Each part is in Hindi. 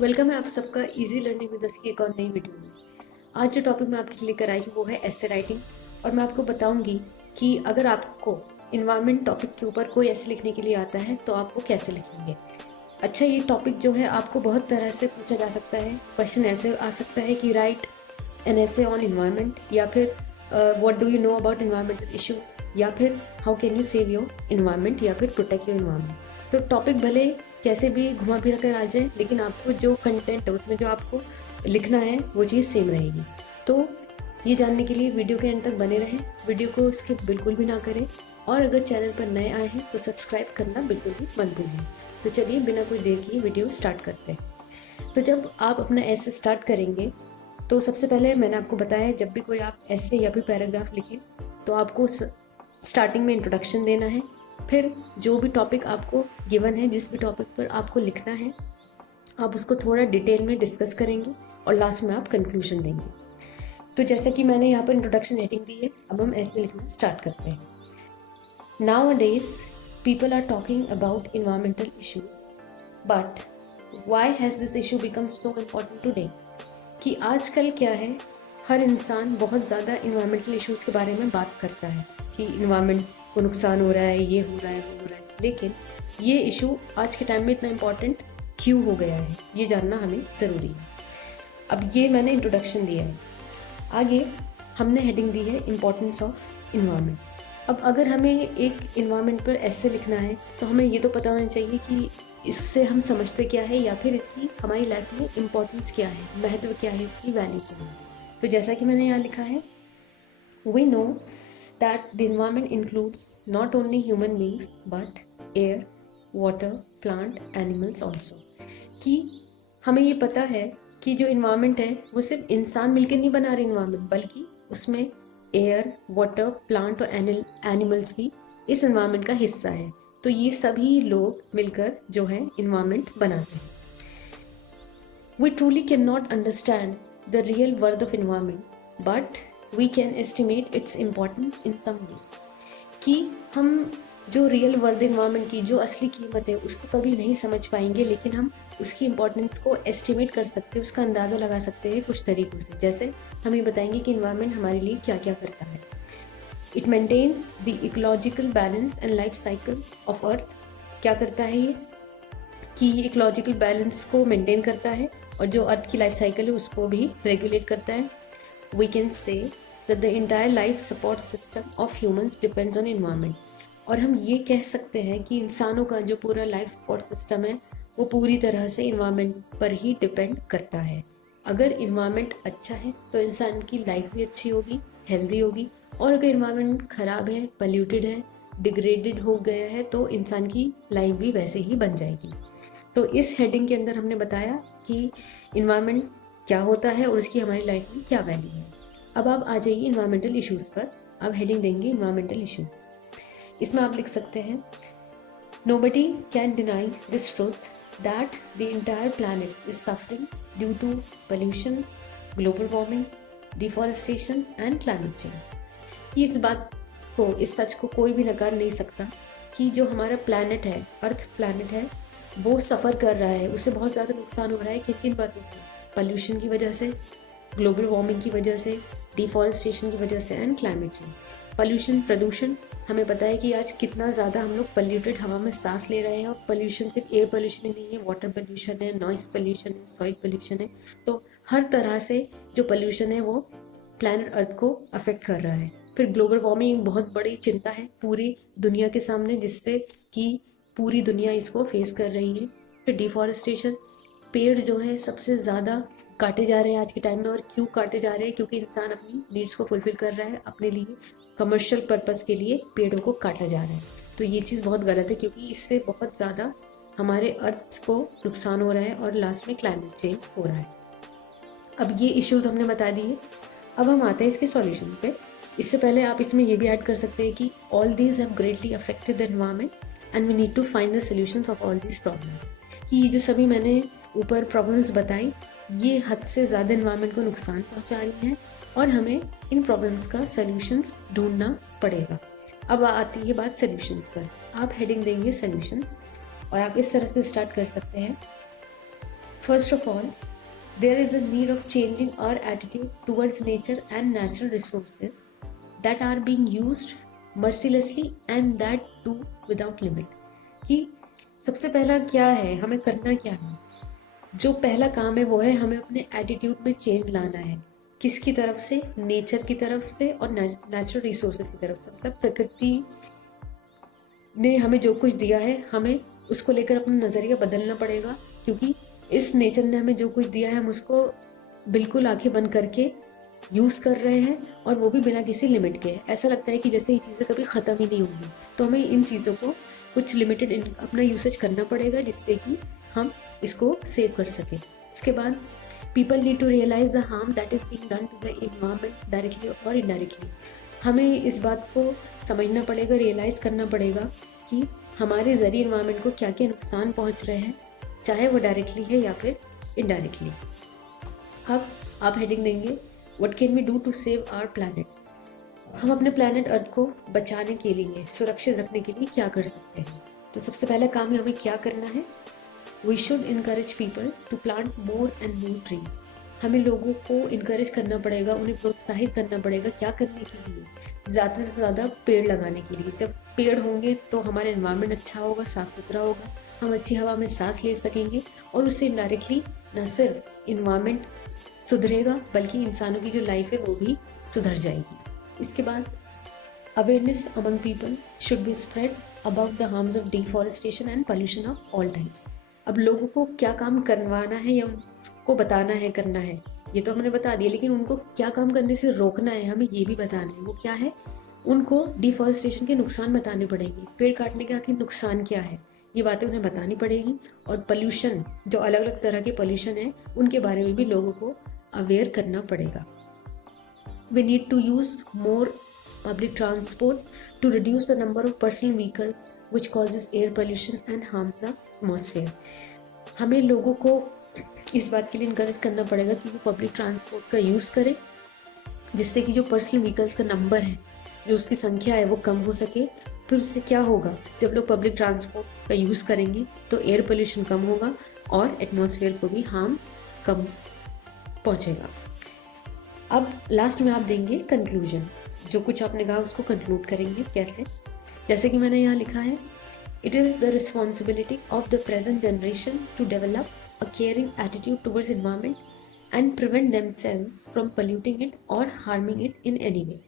वेलकम है आप सबका इजी लर्निंग विद अस की एक और नई वीडियो में। आज जो टॉपिक मैं आपके लिए लेकर आई हूँ वो है एसे राइटिंग। और मैं आपको बताऊंगी कि अगर आपको इन्वायरमेंट टॉपिक के ऊपर कोई ऐसे लिखने के लिए आता है तो आप वो कैसे लिखेंगे। अच्छा, ये टॉपिक जो है आपको बहुत तरह से पूछा जा सकता है। क्वेश्चन ऐसे आ सकता है कि राइट एन ऐसे ऑन इन्वायरमेंट, या फिर what do you know about environmental issues, या फिर how can you save your environment, या फिर प्रोटेक्ट योर इन्वायरमेंट। तो टॉपिक भले कैसे भी घुमा फिरा कर आ जाए, लेकिन आपको जो कंटेंट है उसमें जो आपको लिखना है वो चीज़ सेम रहेगी। तो ये जानने के लिए वीडियो के एंड तक बने रहें, वीडियो को स्किप बिल्कुल भी ना करें, और अगर चैनल पर नए आए हैं तो सब्सक्राइब करना बिल्कुल भी मत भूलिए। तो चलिए बिना कोई देर किए वीडियो स्टार्ट करते हैं। तो जब आप अपना ऐसे स्टार्ट करेंगे तो सबसे पहले मैंने आपको बताया, जब भी कोई आप ऐसे या फिर पैराग्राफ लिखें तो आपको स्टार्टिंग में इंट्रोडक्शन देना है। फिर जो भी टॉपिक आपको गिवन है, जिस भी टॉपिक पर आपको लिखना है, आप उसको थोड़ा डिटेल में डिस्कस करेंगे और लास्ट में आप कंक्लूजन देंगे। तो जैसे कि मैंने यहाँ पर इंट्रोडक्शन हेडिंग दी है, अब हम ऐसे लिखना स्टार्ट करते हैं। Nowadays, people are talking about environmental issues, but why has this issue become so important today? कि आजकल क्या है, हर इंसान बहुत ज़्यादा इन्वायरमेंटल इश्यूज़ के बारे में बात करता है कि इन्वायरमेंट को नुकसान हो रहा है, ये हो रहा है, वो हो रहा है। लेकिन ये इशू आज के टाइम में इतना इम्पॉर्टेंट क्यों हो गया है, ये जानना हमें ज़रूरी है। अब ये मैंने इंट्रोडक्शन दिया है, आगे हमने हेडिंग दी है इम्पोर्टेंस ऑफ इन्वायरमेंट। अब अगर हमें एक इन्वायरमेंट पर ऐसे लिखना है तो हमें ये तो पता होना चाहिए कि इससे हम समझते क्या है, या फिर इसकी हमारी लाइफ में इम्पोर्टेंस क्या है, महत्व क्या है, इसकी वैल्यू क्या है। तो जैसा कि मैंने यहाँ लिखा है, we know that the environment includes not only human beings but air, water, plant, animals also. कि हमें ये पता है कि जो इन्वायरमेंट है वो सिर्फ इंसान मिलकर नहीं बना रहे इन्वायरमेंट, बल्कि उसमें एयर, वाटर, प्लांट और एनिमल्स भी इस इन्वायरमेंट का हिस्सा है। तो ये सभी लोग मिलकर जो है इन्वायरमेंट बनाते हैं। We truly can not understand the real worth of environment but we can estimate its importance in some ways. कि हम जो रियल वर्ल्ड इन्वायरमेंट की जो असली कीमत है उसको कभी नहीं समझ पाएंगे, लेकिन हम उसकी इम्पोर्टेंस को एस्टिमेट कर सकते हैं, उसका अंदाज़ा लगा सकते हैं कुछ तरीक़ों से। जैसे हम ये बताएंगे कि इन्वायरमेंट हमारे लिए क्या क्या करता है। It maintains the ecological balance and life cycle of earth. क्या करता है ये, कि ये इकोलॉजिकल बैलेंस को मेंटेन करता है और जो अर्थ की लाइफ साइकिल है उसको भी रेगुलेट करता है। We can say that the entire life support system of humans depends on environment. और हम ये कह सकते हैं कि इंसानों का जो पूरा लाइफ सपोर्ट सिस्टम है वो पूरी तरह से इन्वायरमेंट पर ही डिपेंड करता है। अगर इन्वायरमेंट अच्छा है तो इंसान की लाइफ भी अच्छी होगी, हेल्दी होगी। और अगर इन्वायरमेंट ख़राब है, पल्यूटेड है, डिग्रेडेड हो गया है, तो इंसान की लाइफ भी वैसे ही बन जाएगी। तो इस हेडिंग के अंदर हमने बताया कि इन्वायरमेंट क्या होता है और उसकी हमारी लाइफ में क्या वैल्यू है। अब आप आ जाइए इन्वायरमेंटल इश्यूज़ पर। अब हेडिंग देंगे इन्वायरमेंटल इश्यूज़। इसमें आप लिख सकते हैं, nobody can deny this truth that the entire planet is suffering due to pollution, global warming, deforestation and climate change. कि इस बात को, इस सच को कोई भी नकार नहीं सकता कि जो हमारा प्लैनेट है, अर्थ प्लैनेट है, वो सफ़र कर रहा है, उसे बहुत ज़्यादा नुकसान हो रहा है। किन किन बातों से, पोल्यूशन की वजह से, ग्लोबल वार्मिंग की वजह से, डिफॉरेस्टेशन की वजह से एंड क्लाइमेट चेंज। पोल्यूशन, प्रदूषण, हमें पता है कि आज कितना ज़्यादा हम लोग पोल्यूटेड हवा में सांस ले रहे हैं। और पोल्यूशन सिर्फ एयर पोल्यूशन ही नहीं है, वाटर पोल्यूशन है, नॉइस पोल्यूशन है, सॉइल पोल्यूशन है। तो हर तरह से जो पोल्यूशन है वो प्लैनेट अर्थ को अफेक्ट कर रहा है। फिर ग्लोबल वार्मिंग एक बहुत बड़ी चिंता है पूरी दुनिया के सामने, जिससे कि पूरी दुनिया इसको फेस कर रही है। फिर डिफॉरेस्टेशन, पेड़ जो है सबसे ज़्यादा काटे जा रहे हैं आज के टाइम में। और क्यों काटे जा रहे हैं, क्योंकि इंसान अपनी नीड्स को फुलफिल कर रहा है, अपने लिए कमर्शियल पर्पस के लिए पेड़ों को काटा जा रहा है। तो ये चीज़ बहुत गलत है, क्योंकि इससे बहुत ज़्यादा हमारे अर्थ को नुकसान हो रहा है और लास्ट में क्लाइमेट चेंज हो रहा है। अब ये इश्यूज़ हमने बता दिए, अब हम आते हैं इसके सॉल्यूशन पे। इससे पहले आप इसमें ये भी ऐड कर सकते हैं कि all these have greatly affected the environment and we need to find the solutions of all these problems. कि ये जो सभी मैंने ऊपर प्रॉब्लम्स बताई, ये हद से ज़्यादा एनवायरनमेंट को नुकसान पहुंचा रही हैं और हमें इन प्रॉब्लम्स का सॉल्यूशंस ढूंढना पड़ेगा। अब आती है बात सॉल्यूशंस पर। आप हेडिंग देंगे सॉल्यूशंस और आप इस तरह से स्टार्ट कर सकते हैं, First of all, there is a need of changing our attitude towards nature and natural resources that are being used mercilessly and that too without limit. कि सबसे पहला क्या है, हमें करना क्या है? जो पहला काम है वो है हमें अपने एटीट्यूड में चेंज लाना है। किसकी तरफ से? नेचर की तरफ से और नेचुरल रिसोर्सेज की तरफ से। मतलब प्रकृति ने हमें जो कुछ दिया है हमें उसको लेकर अपना नज़रिया बदलना पड़ेगा, क्योंकि इस नेचर ने हमें जो कुछ दिया है हम उसको बिल्कुल आंखें बंद करके यूज़ कर रहे हैं, और वो भी बिना किसी लिमिट के। ऐसा लगता है कि जैसे ये चीज़ें कभी ख़त्म ही नहीं होंगी। तो हमें इन चीज़ों को कुछ लिमिटेड अपना यूसेज करना पड़ेगा जिससे कि हम इसको सेव कर सकें। इसके बाद people need to realize the harm that is being done to the environment directly और इनडायरेक्टली। हमें इस बात को समझना पड़ेगा, रियलाइज़ करना पड़ेगा कि हमारे ज़रिए एनवायरनमेंट को क्या क्या नुकसान पहुंच रहे हैं, चाहे वो डायरेक्टली है या फिर इनडायरेक्टली। अब आप हेडिंग देंगे what can we do to save our planet. हम अपने प्लैनेट अर्थ को बचाने के लिए, सुरक्षित रखने के लिए क्या कर सकते हैं? तो सबसे पहला काम है हमें क्या करना है? We should encourage people to plant more and more trees. हमें लोगों को इनकरेज करना पड़ेगा, उन्हें प्रोत्साहित करना पड़ेगा। क्या करने के लिए? ज़्यादा से ज़्यादा पेड़ लगाने के लिए। जब पेड़ होंगे तो हमारा एनवायरनमेंट अच्छा होगा, साफ़ सुथरा होगा, हम अच्छी हवा में सांस ले सकेंगे, और उससे इनडायरेक्टली न सिर्फ इन्वायरमेंट सुधरेगा बल्कि इंसानों की जो लाइफ है वो भी सुधर जाएगी। इसके बाद awareness among people should be spread about the harms of deforestation and pollution of all types. अब लोगों को क्या काम करवाना है या उनको बताना है, करना है, ये तो हमने बता दिया, लेकिन उनको क्या काम करने से रोकना है हमें ये भी बताना है। वो क्या है? उनको डिफॉरेस्टेशन के नुकसान बताने पड़ेंगे। पेड़ काटने के आखिर नुकसान क्या है, ये बातें उन्हें बतानी पड़ेगी। और पोल्यूशन, जो अलग अलग तरह के पोल्यूशन है, उनके बारे में भी लोगों को अवेयर करना पड़ेगा। We need to use more public transport to reduce the number of personal vehicles which causes air pollution and harms the atmosphere. हमें लोगों को इस बात के लिए इनकरेज करना पड़ेगा कि वो पब्लिक ट्रांसपोर्ट का यूज़ करें, जिससे कि जो पर्सनल व्हीकल्स का नंबर है, जो उसकी संख्या है, वो कम हो सके। फिर उससे क्या होगा? जब लोग पब्लिक ट्रांसपोर्ट का यूज़ करेंगे तो एयर पोल्यूशन कम होगा और एटमॉस्फेयर को भी हार्म कम पहुँचेगा। अब लास्ट में आप देंगे कंक्लूजन। जो कुछ आपने कहा उसको कंक्लूड करेंगे। कैसे? जैसे कि मैंने यहाँ लिखा है, it is the responsibility of the present generation to develop a caring attitude towards environment and prevent themselves from polluting it और harming it in any way.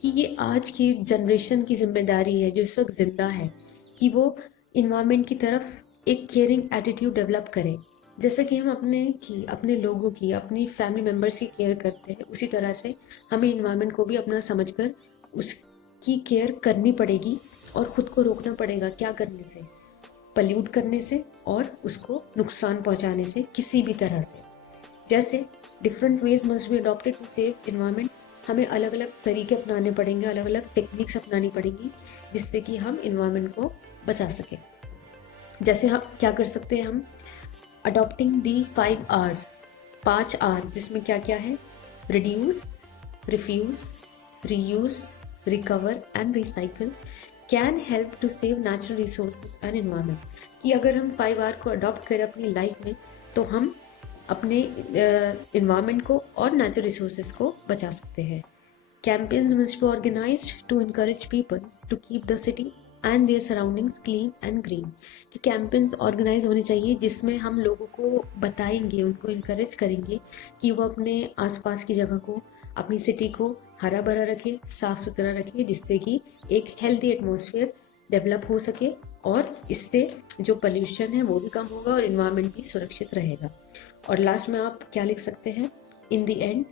कि ये आज की जनरेशन की जिम्मेदारी है जो इस वक्त ज़िंदा है, कि वो इन्वायरमेंट की तरफ एक केयरिंग एटीट्यूड डेवलप करे। जैसे कि हम अपने लोगों की, अपनी फैमिली मेम्बर्स की केयर करते हैं, उसी तरह से हमें इन्वायरमेंट को भी अपना समझकर उसकी केयर करनी पड़ेगी और ख़ुद को रोकना पड़ेगा। क्या करने से? पल्यूट करने से और उसको नुकसान पहुंचाने से, किसी भी तरह से। जैसे different ways must be adopted to save environment. हमें अलग अलग तरीके अपनाने पड़ेंगे, अलग अलग टेक्निक्स अपनानी पड़ेंगी, जिससे कि हम इन्वायरमेंट को बचा सकें। जैसे हम क्या कर सकते हैं? हम अडॉप्टिंग दी 5 Rs, 5 R, जिसमें क्या क्या है? Reduce, refuse, reuse, recover and recycle can help to save natural resources and environment. कि अगर हम 5 R को अडॉप्ट करें अपनी लाइफ में तो हम अपने एनवायरनमेंट को और नेचुरल रिसोर्सेज को बचा सकते हैं। Campaigns must be organised to encourage people to keep the city and their surroundings clean and green. कि कैंपेन्स ऑर्गेनाइज होने चाहिए जिसमें हम लोगों को बताएंगे, उनको इनकरेज करेंगे कि वो अपने आसपास की जगह को, अपनी सिटी को हरा भरा रखे, साफ़ सुथरा रखे, जिससे कि एक हेल्दी एटमॉस्फेयर डेवलप हो सके और इससे जो पोल्यूशन है वो भी कम होगा और इन्वायरमेंट भी सुरक्षित रहेगा। और लास्ट में आप क्या लिख सकते हैं? In the end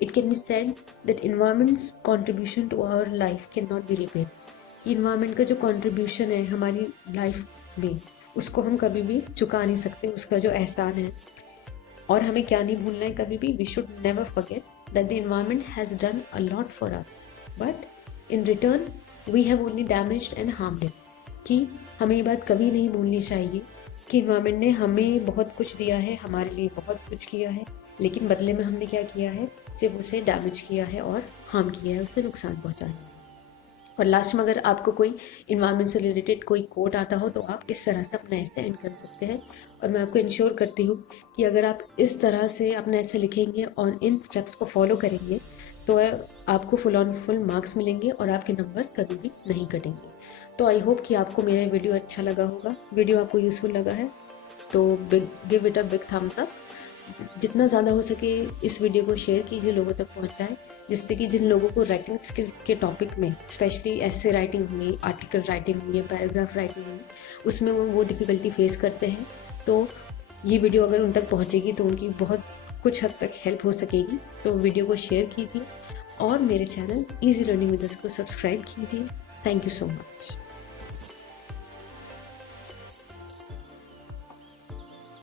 it can be said that environment's contribution to our life can not be repaid. कि इन्वायरमेंट का जो कंट्रीब्यूशन है हमारी लाइफ में, उसको हम कभी भी चुका नहीं सकते, उसका जो एहसान है। और हमें क्या नहीं भूलना है कभी भी? We should never forget that the environment has done a lot for us, but in return we have only damaged and harmed it. कि हमें ये बात कभी नहीं भूलनी चाहिए कि इन्वायरमेंट ने हमें बहुत कुछ दिया है, हमारे लिए बहुत कुछ किया है, लेकिन बदले में हमने क्या किया है? सिर्फ उसे डैमेज किया है और हार्म किया है, उसे नुकसान पहुँचाया है। और लास्ट में अगर आपको कोई इन्वायरमेंट से रिलेटेड कोई कोट आता हो तो आप इस तरह से अपना ऐसे एंड कर सकते हैं। और मैं आपको इंश्योर करती हूँ कि अगर आप इस तरह से अपना ऐसे लिखेंगे और इन स्टेप्स को फॉलो करेंगे तो आपको फुल ऑन फुल मार्क्स मिलेंगे और आपके नंबर कभी भी नहीं कटेंगे। तो आई होप कि आपको मेरा वीडियो अच्छा लगा होगा। वीडियो आपको यूज़फुल लगा है तो give it a big thumbs up. जितना ज़्यादा हो सके इस वीडियो को शेयर कीजिए, लोगों तक पहुंचाएं, जिससे कि जिन लोगों को राइटिंग स्किल्स के टॉपिक में स्पेशली ऐसे राइटिंग हुई, आर्टिकल राइटिंग हुई, पैराग्राफ राइटिंग हुई, उसमें वो डिफ़िकल्टी फेस करते हैं, तो ये वीडियो अगर उन तक पहुंचेगी तो उनकी बहुत कुछ हद तक हेल्प हो सकेगी। तो वीडियो को शेयर कीजिए और मेरे channel easy learning with us को सब्सक्राइब कीजिए। Thank you so much.